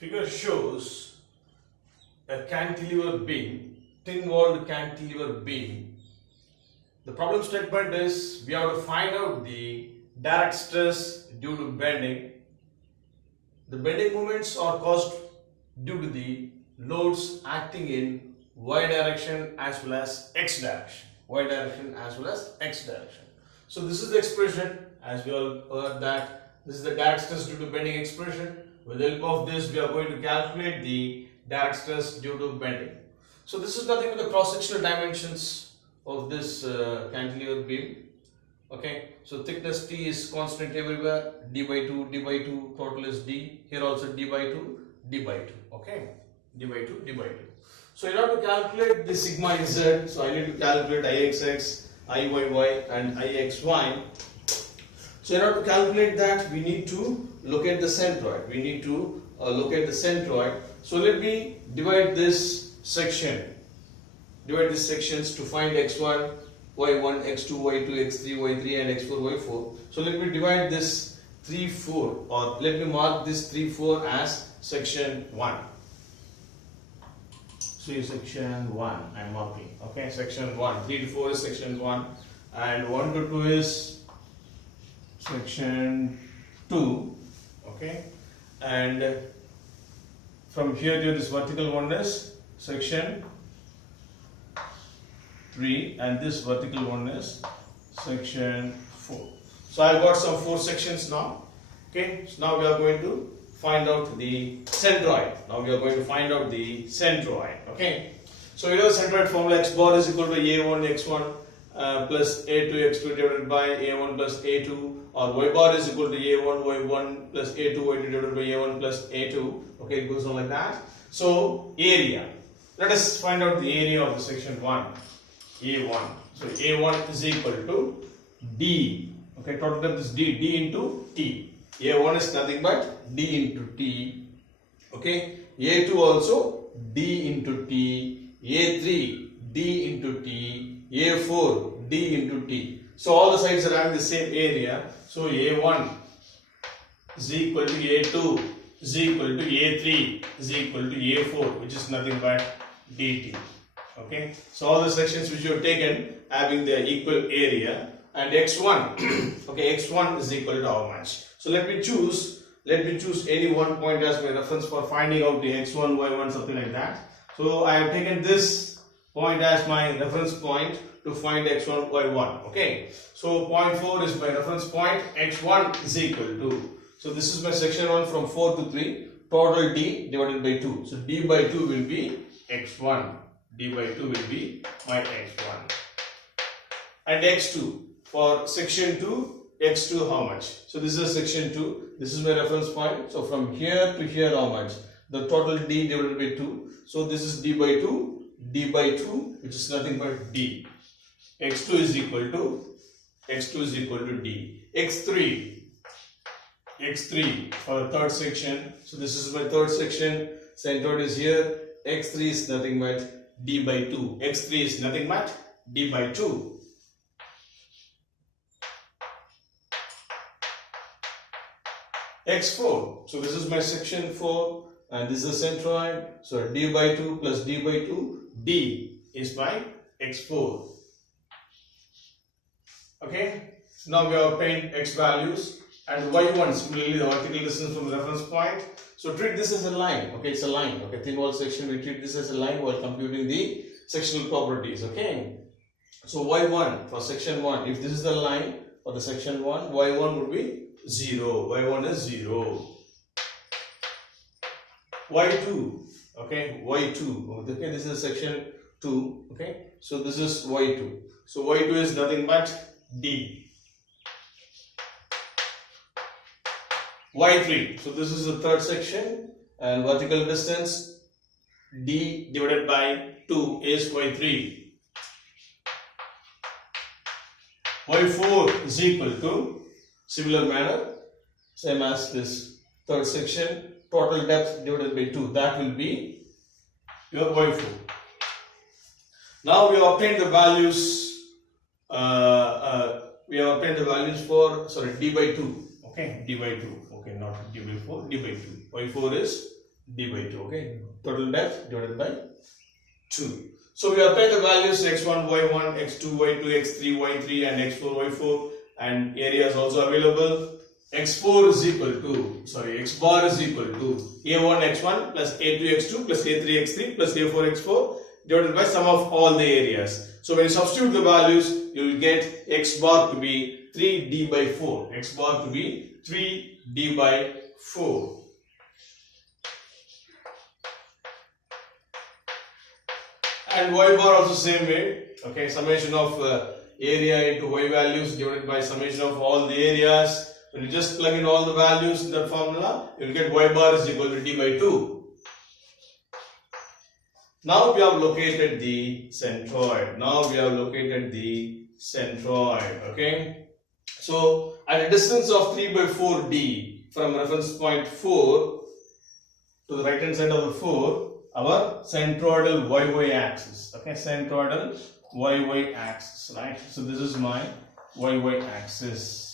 Figure shows a cantilever beam, thin-walled cantilever beam. The problem statement is we have to find out the direct stress due to bending. The bending moments are caused due to the loads acting in y direction as well as x direction. Y direction as well as x direction. So this is the expression, as we all heard that this is the direct stress due to bending expression. With the help of this, we are going to calculate the direct stress due to bending. So this is nothing but the cross-sectional dimensions of this cantilever beam. Okay, so thickness T is constant everywhere, d by 2, total is d. Here also d by 2, d by 2. Okay, d by 2, d by 2. So in order to calculate the sigma z, so I need to calculate Ixx, Iyy and Ixy. So in order to calculate that, we need to locate the centroid. We need to locate the centroid. So let me divide this section. Divide these sections to find x1, y1, x2, y2, x3, y3 and x4, y4. So let me divide this 3, 4 or let me mark this 3, 4 as section 1. So section 1 I am marking. Okay, section 1. 3 to 4 is section 1 and 1 to 2 is section 2. Okay, and from here to this vertical one is section 3 and this vertical one is section 4. So I got some 4 sections now. Okay, so now we are going to find out the centroid. Now we are going to find out the centroid. Okay, so you know centroid formula x bar is equal to a1 x1 plus a2 x2 divided by a1 plus a2, or y bar is equal to a1 y1 plus a2 y2 divided by a1 plus a2. Okay, it goes on like that. So area, let us find out the area of the section 1, a1. So a1 is equal to d. Okay, total depth is d into t. a1 is nothing but d into t. Okay, a2 also d into t, a3 d into t, a4 d into t. So all the sides are having the same area. So a1 is equal to a2 is equal to a3 is equal to a4, which is nothing but dt. Okay, so all the sections which you have taken having their equal area, and x1 okay, x1 is equal to how much? So let me choose any one point as my reference for finding out the x1 y1, something like that. So I have taken this point as my reference point to find x1 y1. Okay, so point 4 is my reference point. X1 is equal to, so this is my section 1 from 4 to 3, total d divided by 2. So d by 2 will be x1, d by 2 will be my x1, and x2 for section 2, x2 how much? So this is section 2, this is my reference point. So from here to here how much? The total d divided by 2. So this is d by 2, which is nothing but d. x2 is equal to d. x3 for the third section. So this is my third section. Centroid is here. x3 is nothing but d by 2. x3 is nothing but d by 2. x4. So this is my section 4 and this is the centroid. So d by 2 plus d by 2. D is my x4. Okay. Now we have obtained x values, and y1 similarly the vertical distance from the reference point. So treat this as a line. Okay, it's a line. Okay, thin wall section, we treat this as a line while computing the sectional properties. Okay. So y1 for section 1, if this is the line for the section 1, y1 would be 0. y1 is 0. y2, okay, y2, okay, this is section 2, okay, so this is y2. So y2 is nothing but d. y3, so this is the third section, and vertical distance d divided by 2 is y3. y4 is equal to, similar manner, same as this third section, total depth divided by 2, that will be your y4. Now we have obtained the values, for, sorry, d by 2, okay, d by 2, okay, not d by 4, d by 2. y4 is d by 2. Okay, total depth divided by 2. So we apply the values x1, y1, x2, y2, x3, y3 and x4, y4, and area is also available. X4 is equal to, x bar is equal to a1 x1 plus a2 x2 plus a3 x3 plus a4 x4 divided by sum of all the areas. So when you substitute the values, you will get x bar to be 3d by 4. X bar to be 3d by 4. And y bar also same way. Okay, summation of area into y values divided by summation of all the areas. When you just plug in all the values in that formula, you will get y bar is equal to d by 2. Now we have located the centroid. Okay. So at a distance of 3 by 4d from reference point 4 to the right hand side of the 4, our centroidal y axis. Okay, centroidal y axis, right? So this is my y axis.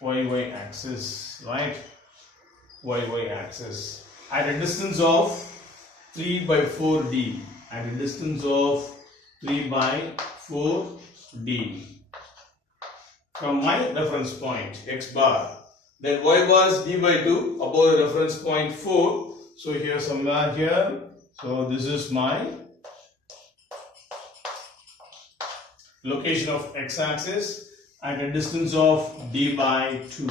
Y axis, right? Y axis at a distance of 3 by 4d, at a distance of 3 by 4d from my reference point x bar. Then y bar is d by 2 above the reference point 4. So here somewhere here. So this is my location of x axis at a distance of d by 2.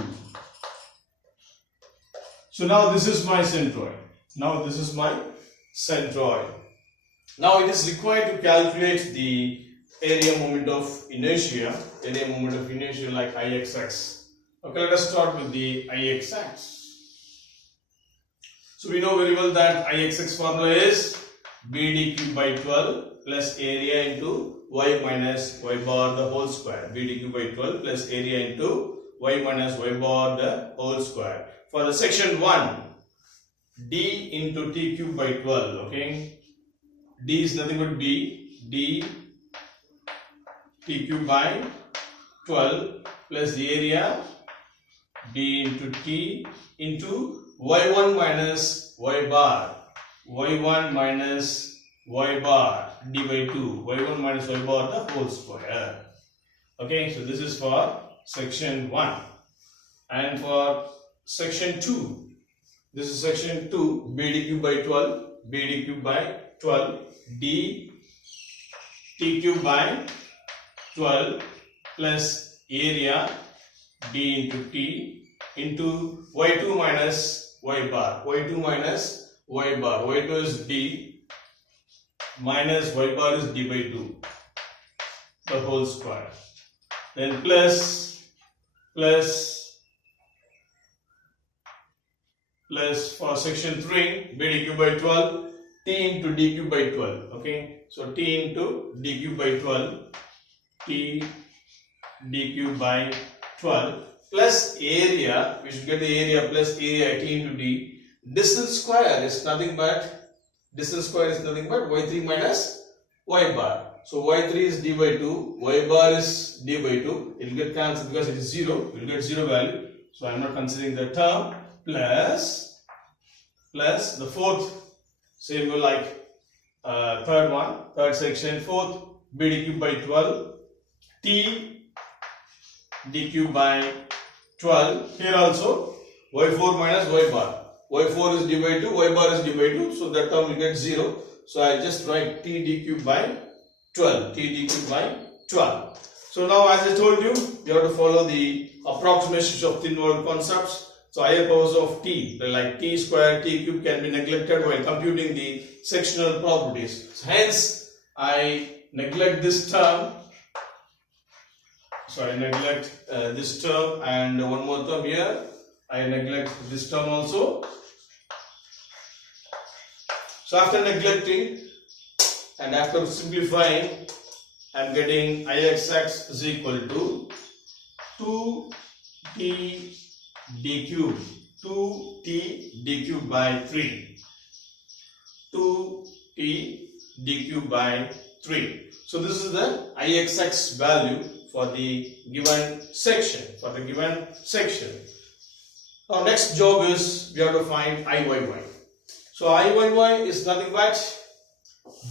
So now this is my centroid. Now it is required to calculate the area moment of inertia, like Ixx. Okay, let us start with the Ixx. So we know very well that Ixx formula is BD cube by 12 plus area into y minus y bar the whole square. BD cube by 12 plus area into y minus y bar the whole square. For the section 1, d into t cube by 12. Okay, d is nothing but b, d t cube by 12 plus the area d into t into y1 minus y bar, y1 minus y bar d by 2, y1 minus y bar the whole square. Okay, so this is for section 1. And for section 2, this is section 2, BD cube by 12, BD cube by 12, d t cube by 12 plus area d into t into y2 minus y bar, y2 minus y bar, y2 is d minus y bar is d by 2, the whole square. Then plus for section 3, BD cube by 12, t into d cube by 12. Okay, so t into d cube by 12, t d cube by 12 plus area, we should get the area plus area t into d. Distance square is nothing but y3 minus y bar. So y3 is d by 2, y bar is d by 2. It will get cancelled because it is 0. We will get 0 value. So I am not considering the term. Plus the fourth, same way like third section, fourth BD cube by 12, t d cube by 12. Here also y4 minus y bar. Y4 is d by 2, y bar is d by 2. So that term will get 0. So I just write t d cube by 12. T d cube by 12. So now, as I told you, you have to follow the approximations of thin wall concepts. So higher powers of t, like t square, t cube, can be neglected while computing the sectional properties. So hence, I neglect this term. So I neglect this term, and one more term here. I neglect this term also. So after neglecting and after simplifying, I am getting Ixx is equal to 2t d cube, 2t d cube by 3, 2t d cube by 3. So this is the Ixx value for the given section, Now next job is we have to find Iyy. So Iyy is nothing but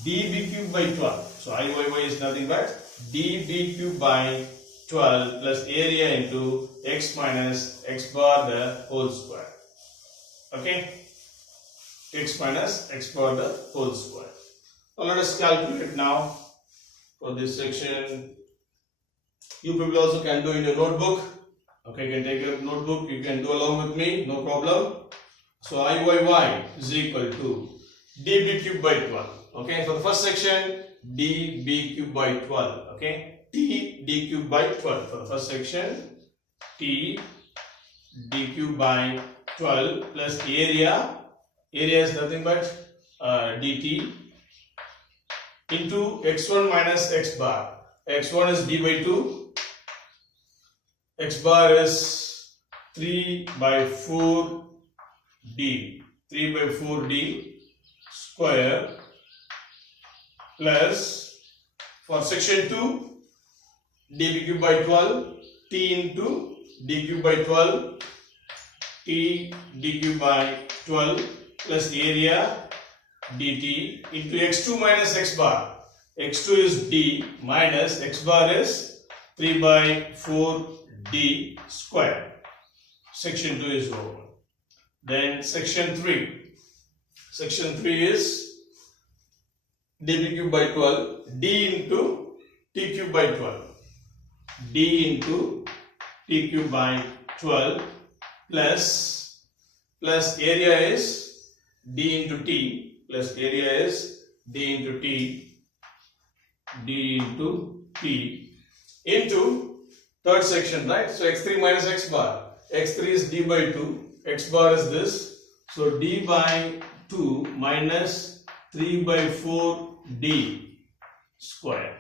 db cube by 12. So Iyy is nothing but db cube by 12 plus area into x minus x bar the whole square. Okay, x minus x bar the whole square. Now let us calculate now for this section. You people also can do in your notebook. Okay, you can take your notebook, you can do along with me, no problem. So Iyy is equal to db cube by 12. Okay, for the first section, db cube by 12. Okay, t d cube by 12. For the first section, t d cube by 12 plus area. Area is nothing but dt into x1 minus x bar. x1 is d by 2. X bar is 3 by 4 d. 3 by 4 d square plus for section 2 db cube by 12 t into d cube by 12 t d cube by 12 plus area dt into x2 minus x bar. x2 is d minus x bar is 3 by 4 d square. Section 2 is over. Then section 3. Section 3 is db cube by 12 d into t cube by 12. d into t cube by 12 plus area is d into t plus area is d into t into third section, right? So x3 minus x bar. x3 is d by 2. X bar is this. So d by 2 minus 3 by 4 d square.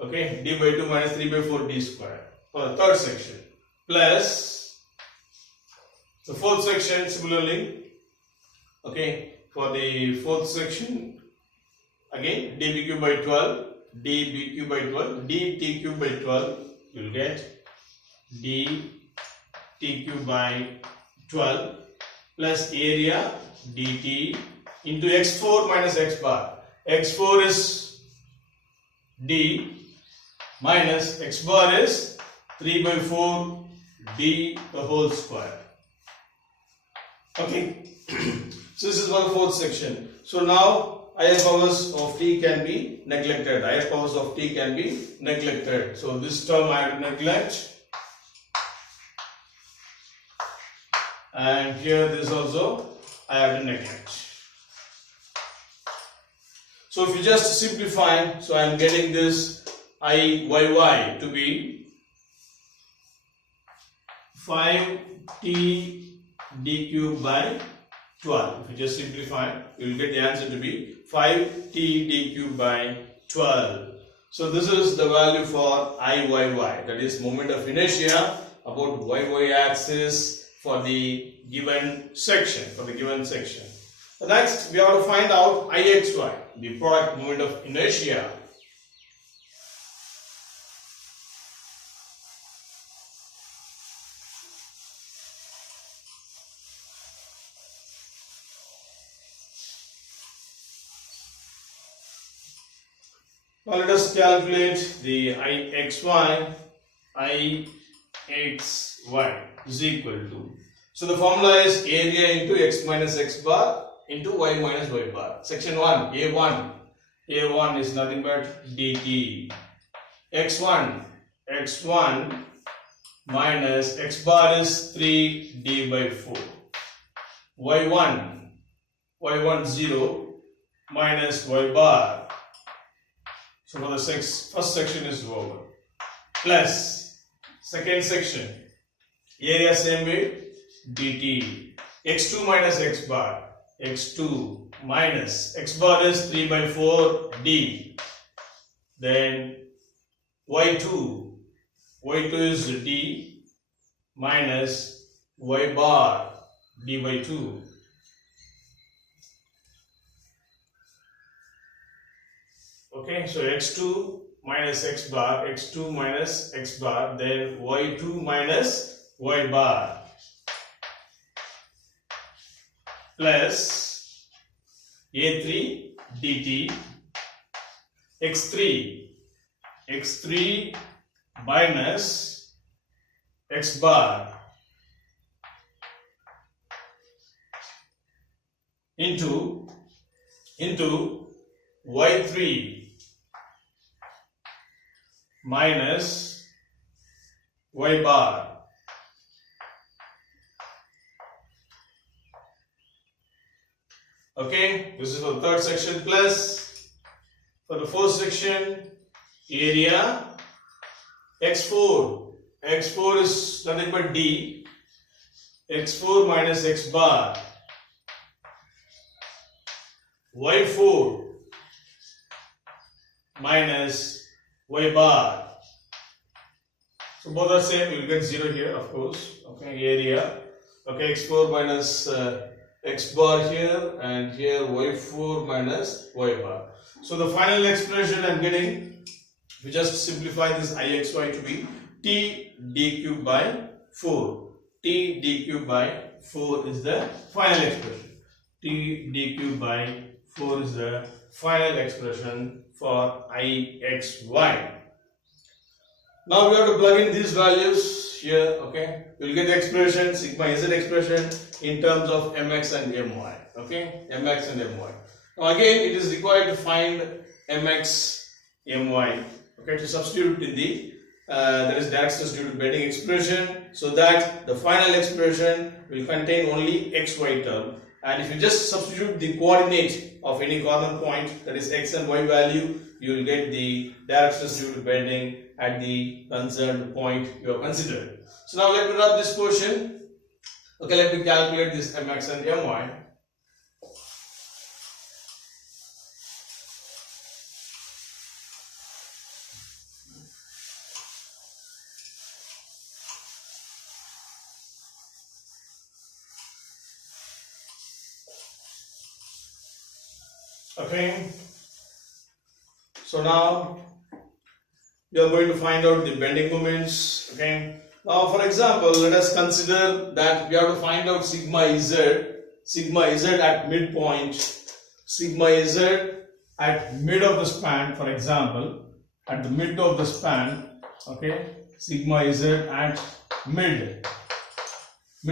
Okay, d by 2 minus 3 by 4 d square for the third section. Plus the fourth section similarly. Okay, for the fourth section again db cube by 12, db cube by 12, dt cube by 12. You will get d t cube by 12 plus area dt into x4 minus x bar. x4 is d minus x bar is 3 by 4 d the whole square. Okay, so this is for the fourth section. So now higher powers of t can be neglected. Higher powers of t can be neglected. So this term I have to neglect. And here this also I have to neglect. So if you just simplify, so I am getting this Iyy to be 5t d cube by 12. If you just simplify, you will get the answer to be 5t d cube by 12. So this is the value for Iyy, that is moment of inertia about y axis for the given section. Next we have to find out Ixy, the product moment of inertia. Now let us calculate the Ixy. Ixy is equal to. So the formula is area into x minus x bar into y minus y bar. Section 1, A1. A1 is nothing but dt. X1 minus x bar is 3d by 4. Y1 0 minus y bar. So for the first section is over. Plus second section, area same way, dt. x2 minus x bar. x2 minus x bar is 3 by 4 d. Then y2 is d minus y bar d by 2. Okay, so x2 minus x bar, then y2 minus y bar. plus A3 dt x3 minus x bar into y3 minus y bar. Okay, this is for the third section, plus for the fourth section, area x4 is nothing but d, x4 minus x bar, y4 minus y bar. So both are same, you will get 0 here, of course. Okay, area. Okay, x4 minus x bar here, and here y4 minus y bar. So the final expression I am getting, we just simplify this Ixy to be t d cube by 4. T d cube by 4 is the final expression. T d cube by 4 is the final expression for Ixy. Now we have to plug in these values here. Okay, we will get the expression, sigma z expression in terms of mx and my. Okay, mx and my. Now again, it is required to find mx, my. Okay, to substitute in the that is direct substituted bending expression, so that the final expression will contain only xy term. And if you just substitute the coordinate of any corner point, that is x and y value, you will get the direct substituted bending at the concerned point you have considered. So now let me wrap this portion. Okay, let me calculate this mx and my. Okay, so now we are going to find out the bending moments. Okay, now for example, let us consider that we have to find out sigma z at midpoint, sigma z at mid of the span. For example, at the mid of the span, okay, sigma z at mid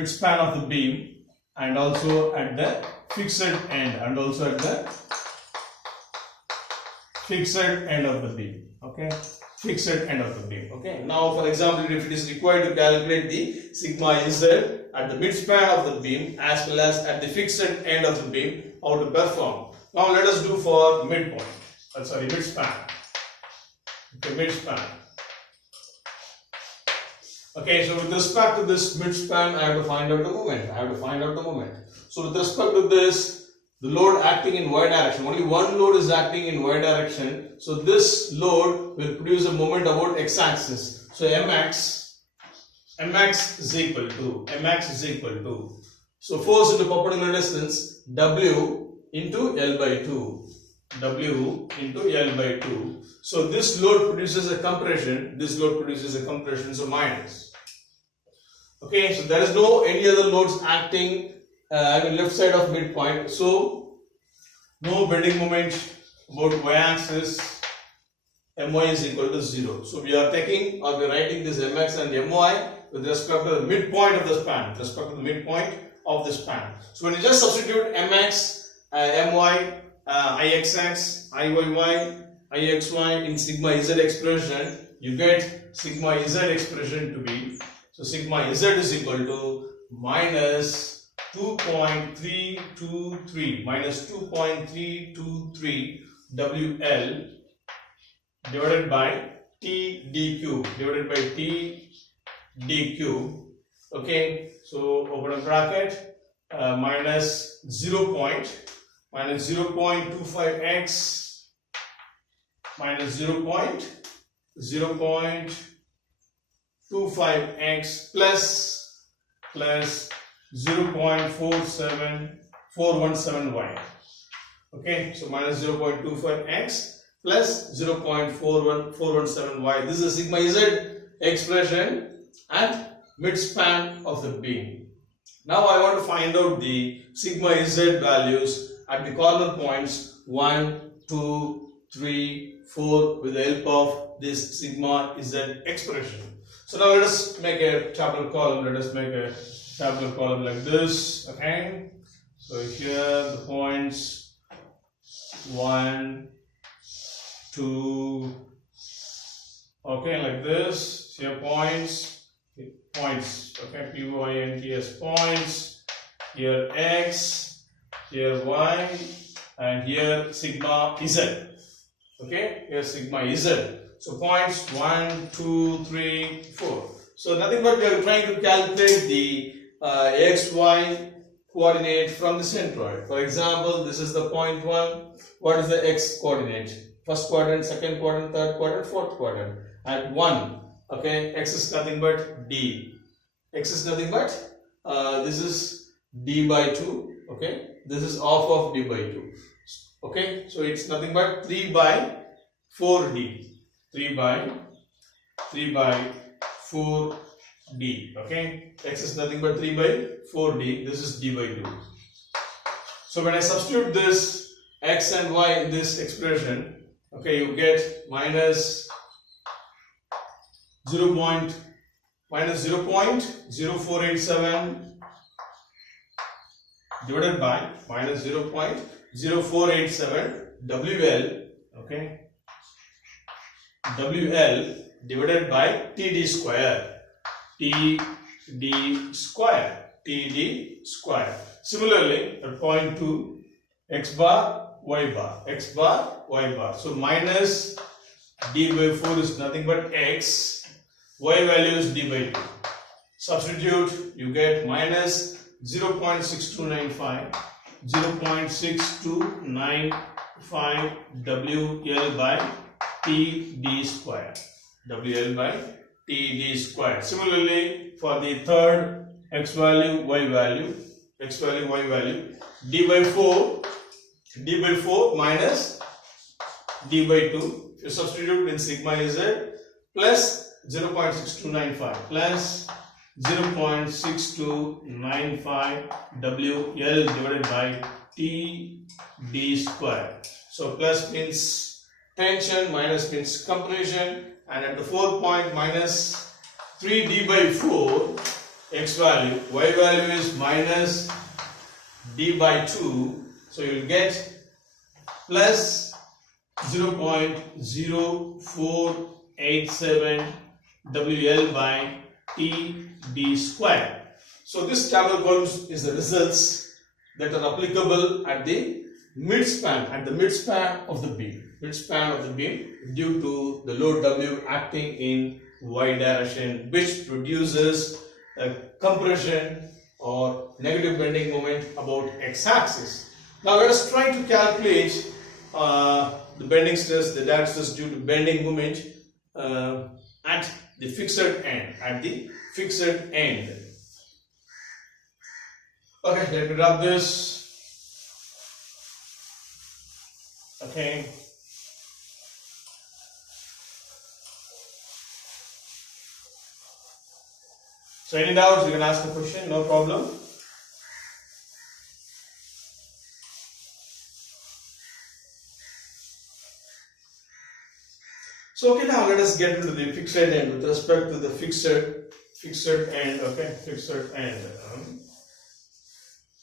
span of the beam, and also at the fixed end, and also at the fixed end of the beam. Okay, fixed end of the beam. Okay, now for example, if it is required to calculate the sigma z at the midspan of the beam as well as at the fixed end of the beam, how to perform. Now let us do for midpoint. Midspan. Okay, midspan. Okay, so with respect to this midspan, I have to find out the moment. So with respect to this, the load acting in y direction, only one load is acting in y direction. So this load will produce a moment about x-axis. So mx is equal to, so force into perpendicular distance, W into L by 2. So this load produces a compression, so minus. Okay, so there is no any other loads acting on the left side of midpoint, so no bending moment about y-axis. My is equal to 0. So we are taking, or we are writing this mx and my with respect to the midpoint of the span. So when you just substitute mx, my, ixx, iyy, ixy in sigma z expression, you get sigma z expression to be, so sigma z is equal to minus 2.323 WL divided by T d cube. Okay, so open a bracket, minus 0.25x minus 0.25x plus 0.417y. Okay, so minus 0.25x plus 0.417y. This is a sigma z expression at midspan of the beam. Now I want to find out the sigma z values at the corner points 1, 2, 3, 4 with the help of this sigma z expression. So now let us make a tabular column. Let us make a tabular column like this. Okay. So here the points 1, 2, okay, like this. Here points, okay, P-O-I-N-T-S points. Here X, here Y, and here sigma Z. Okay, here sigma Z. So points 1, 2, 3, 4. So nothing but we are trying to calculate the X, Y coordinate from the centroid. For example, this is the point 1. What is the X coordinate? First quadrant, second quadrant, third quadrant, fourth quadrant. At 1, okay, X is nothing but D. X is nothing but, this is D by 2, okay. This is half of D by 2. Okay, so it's nothing but 3 by 4D. 3 by 4D, okay. X is nothing but 3 by 4D. This is D by 2. So when I substitute this X and Y in this expression, okay, you get minus 0.0487 divided by minus 0.0487 WL, okay, WL divided by TD square, TD square. Similarly, at point 2, X bar, Y bar, X bar, Y bar. So minus D by 4 is nothing but X, Y value is D by 2. Substitute, you get minus 0.6295 WL by TD square. WL by TD square. Similarly, for the third X value, Y value, X value, Y value, D by 4 minus D by 2. You substitute in sigma Z plus 0.6295 plus 0.6295 WL divided by TD square. So plus means tension, minus means compression, and at the 4th point minus 3D by 4 X value, Y value is minus D by 2. So you will get plus 0.0487 WL by TD square. So this tabular column is the results that are applicable at the midspan, of the beam, due to the load W acting in Y direction, which produces a compression or negative bending moment about X axis. Now let us try to calculate the bending stress, the direct stress due to bending moment at the fixed end. Okay, let me rub this. Okay. So any doubts, you can ask a question, no problem. So okay, now let us get into the fixed end with respect to the fixed end. Okay, fixed end.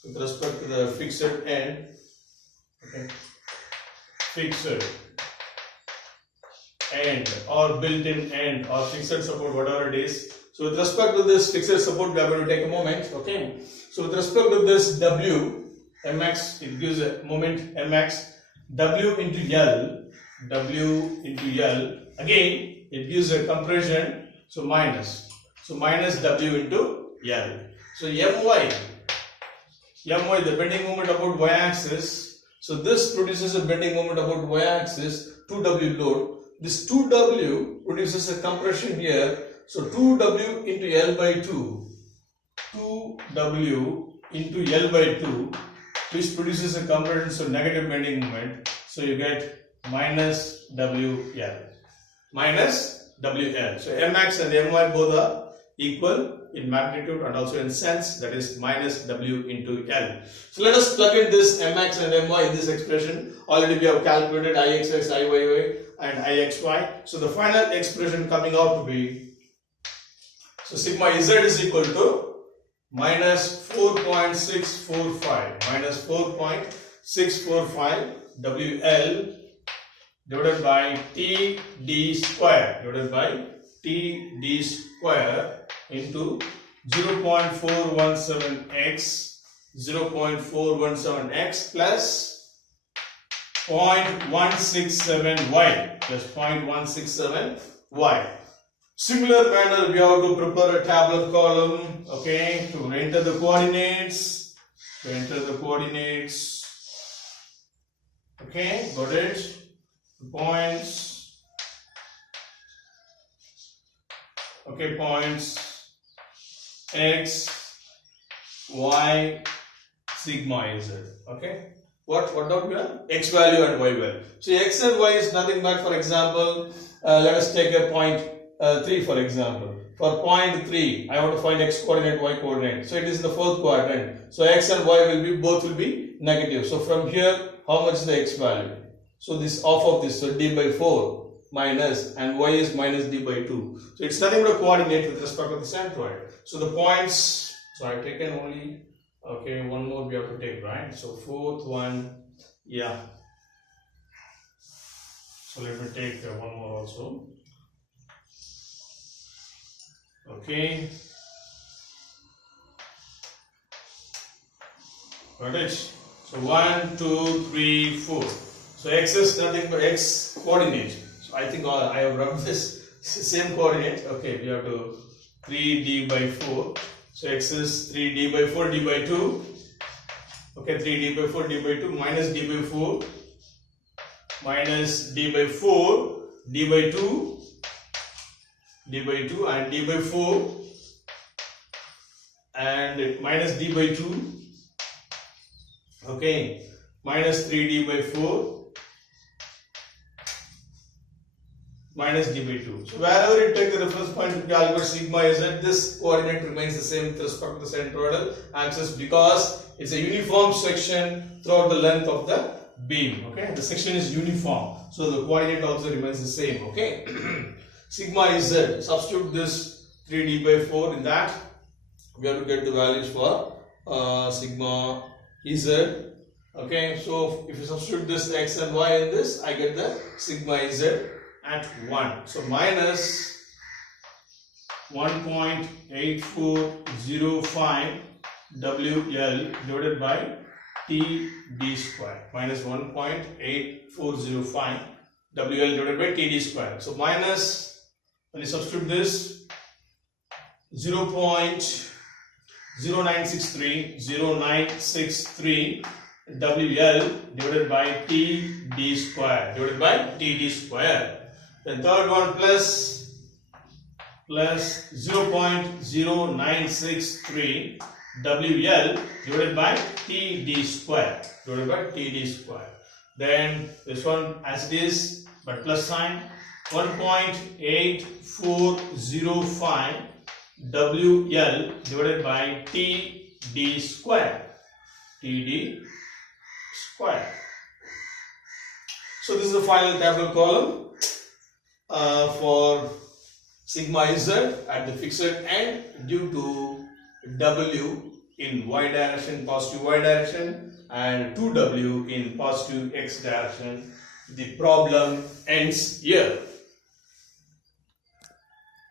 With respect to the fixed end, okay, fixed end or built-in end or fixed support, whatever it is. So with respect to this fixed support, we are going to take a moment. Okay. So with respect to this W, Mx, it gives a moment Mx, W into L, again it gives a compression, so minus W into L. So My, the bending moment about Y axis. So this produces a bending moment about Y axis, 2W load. This 2W produces a compression here. So 2W into L by 2, 2W into L by 2, which produces a compression, so negative bending moment. So you get minus WL. So Mx and My both are equal. in magnitude and also in sense, that is minus W into L. So let us plug in this Mx and My in this expression. Already we have calculated Ixx, Iyy and Ixy. So the final expression coming out to be, so sigma Z is equal to minus 4.645 minus 4.645 WL divided by TD square into 0.417x plus 0.167y. Similar manner, we have to prepare a tabular column, okay, to enter the coordinates. Okay, got it. Points. Okay, points x, y, sigma z. Okay. What don't we have? X value and y value. So x and y is nothing but, for example, let us take a point 3 for example. For point 3, I want to find x coordinate, y coordinate. So it is in the fourth quadrant. So x and y both will be negative. So from here, how much is the x value? So this half of this, so d by 4 minus, and y is minus d by 2. So it's nothing but a coordinate with respect to the centroid. So the points, so I've taken only, okay, one more we have to take, right? So fourth one, yeah. So let me take one more also. Okay. Got it? So 1, 2, 3, 4. So x is nothing but x coordinate. So I think I have rubbed this same coordinate. Okay, we have to 3d by 4. So x is 3d by 4 d by 2. Okay, 3d by 4 d by 2 minus d by 4 minus d by 4 d by 2 and d by 4 and minus d by 2. Okay, minus 3d by 4 minus d by 2. So wherever you take the reference point to calculate sigma z, this coordinate remains the same with respect to the centroidal axis because it's a uniform section throughout the length of the beam. Okay, the section is uniform, so the coordinate also remains the same. Okay. Sigma z, substitute this 3d by 4 in that, we have to get the values for sigma z. Okay, so if you substitute this x and y in this, I get the sigma z at 1. So minus 1.8405 WL divided by TD square. Minus 1.8405 WL divided by TD square. So minus, when you substitute this, 0.0963 WL divided by TD square. Then third one plus 0.0963 WL divided by TD square. Then this one as it is, but plus sign, 1.8405 WL divided by TD square. So this is the final tabular column for sigma z at the fixed end due to W in y direction, positive y direction, and 2W in positive x direction. The problem ends here.